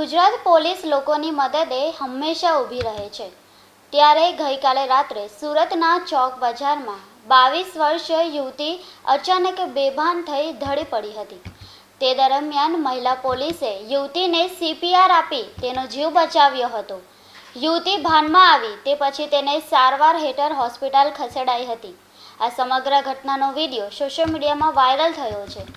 Gujarat police લોકોની મદદે હંમેશા ઊભી રહે છે. ત્યારે ગઈકાલે રાત્રે સુરતના ચોક બજારમાં બાવીસ વર્ષીય યુવતી અચાનક બેભાન થઈ ધડી પડી હતી. તે દરમિયાન મહિલા પોલીસે યુવતીને સીપીઆર આપી તેનો જીવ બચાવ્યો હતો. યુવતી ભાનમાં આવી તે પછી તેને સારવાર હેઠળ હોસ્પિટલ ખસેડાઈ હતી. આ સમગ્ર ઘટનાનો વીડિયો સોશિયલ મીડિયામાં વાયરલ થયો છે.